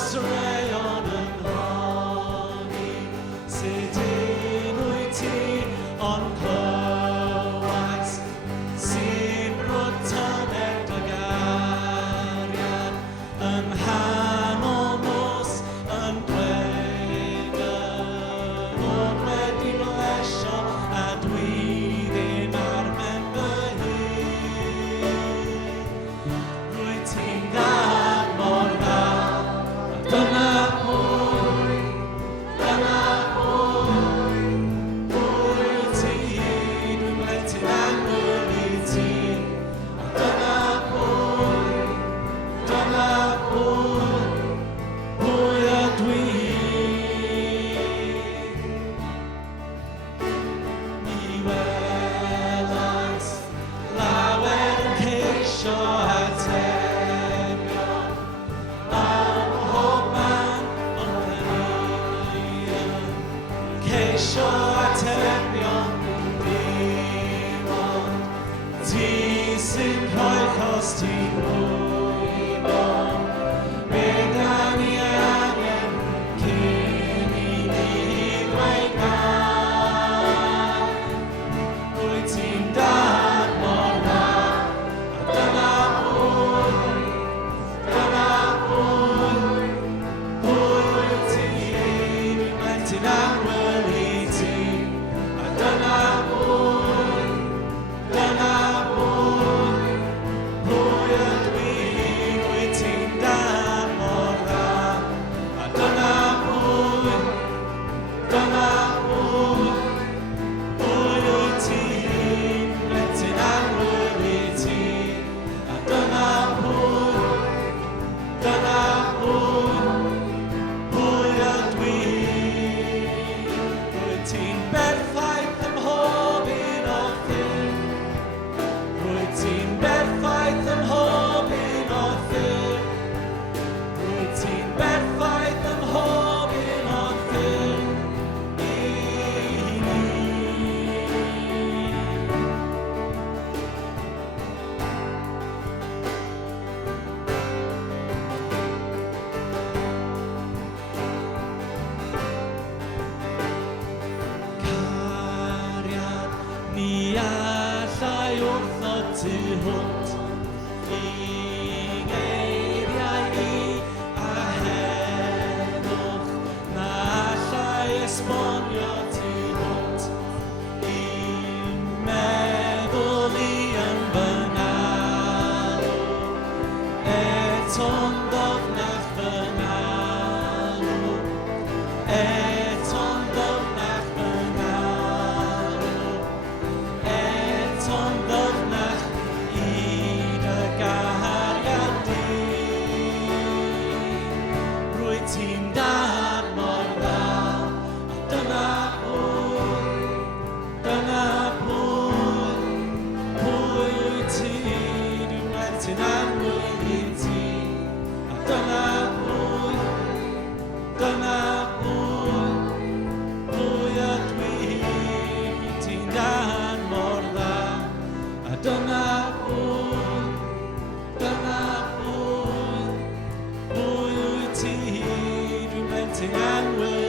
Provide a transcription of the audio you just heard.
straeon yn honni, sut unwyt ti ond clywais, sy'n brwtoned dy gariad, yng nghanol nos yn dweud Lord wedi blesio a dwi ddim ar ben fy hun. Rwyt ti'n dda mor dda, dyna pwy ti, dwi'n blentyn anghyl i ti. Dyna pwy ydw i. Mi welais lawer yn ceisio atebion am mhob man, ond dyn ni yn ceisio atebion dim ond ti sy'n rhoi chos ti'n gwybod be da ni angen cyn i ni ddweud na. Rwyt ti'n dad mor dda, a dyna pwy ti, dwi'n blentyn anghyl i ti. A dyna pwy ydw i. Rwyt ti'n dad mor dda, a dyna pwy wyt ti, blentyn anghyl i ti. A dyna pwy ydw i. Rwyt ti'n berffaith ym mhob un o ffyrdd. Rwyt ti'n berffaith ym mhob un o ffyrdd. Rwyt ti'n berffaith ym mhob un o ffyrdd i ni. Cariad, ni allai wrthod tu hwnt i geiriau ni a heddwch, na allai esbonio tu hwnt i meddwl i yn fy ngalw, eto'n ddofnach fy ngalw, eto'n ddofnach fy ngalw, eto'n ddofnach i dy gariad di. Rwyt ti'n dad mor dda, a dyna pwy wyt ti, dwi'n blentyn anghyl i ti. A dyna pwy ydw i. Rwyt ti'n dad mor dda, a dyna pwy wyt ti, dwi'n blentyn anghyl